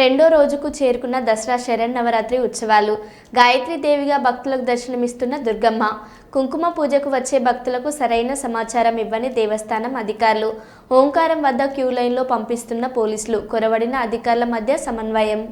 రెండో రోజుకు చేరుకున్న దసరా శరన్నవరాత్రి ఉత్సవాలు. గాయత్రి దేవిగా భక్తులకు దర్శనమిస్తున్న దుర్గమ్మ. కుంకుమ పూజకు వచ్చే భక్తులకు సరైన సమాచారం ఇవ్వని దేవస్థానం అధికారులు. ఓంకారం వద్ద క్యూ లైన్లో పంపిస్తున్న పోలీసులు కొరవడిన అధికారుల మధ్య సమన్వయం.